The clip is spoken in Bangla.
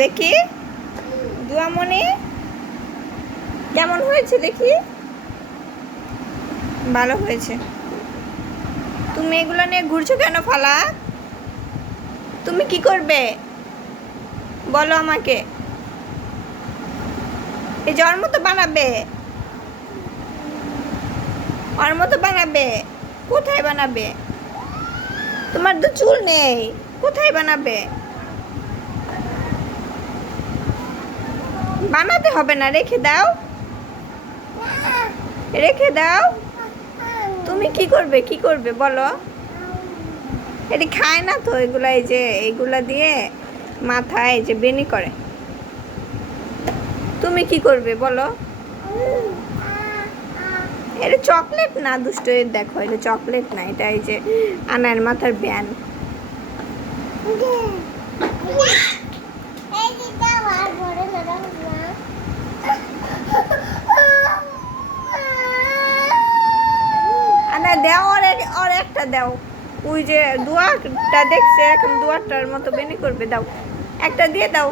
দেখি দুয়ামণি কেমন হয়েছে দেখি। ভালো হয়েছে। তুমি এগুলো নিয়ে ঘুরছো কেন ফালা? তুমি কি করবে বলো আমাকে? এই যে ওর মতো বানাবে? ওর মতো বানাবে? কোথায় বানাবে? তোমার তো চুল নেই, কোথায় বানাবে? বানাতে হবে না, রেখে দাও, রেখে দাও। তুমি কি করবে, কি করবে বলো? এটি খায় না তো এগুলা, এই যে এইগুলা দিয়ে মাথায় এই যে বেনি করে। তুমি কি করবে বলো? এটা চকলেট না দুষ্ট, দেখো এটা চকলেট না, এটা এই যে আনার মাথার ব্যান। আনা দাও, আর একটা দাও। ওই যে দুয়ারটা দেখছে, এখন দুয়ারটার মতো বেনি করবে, দাও একটা দিয়ে দাও।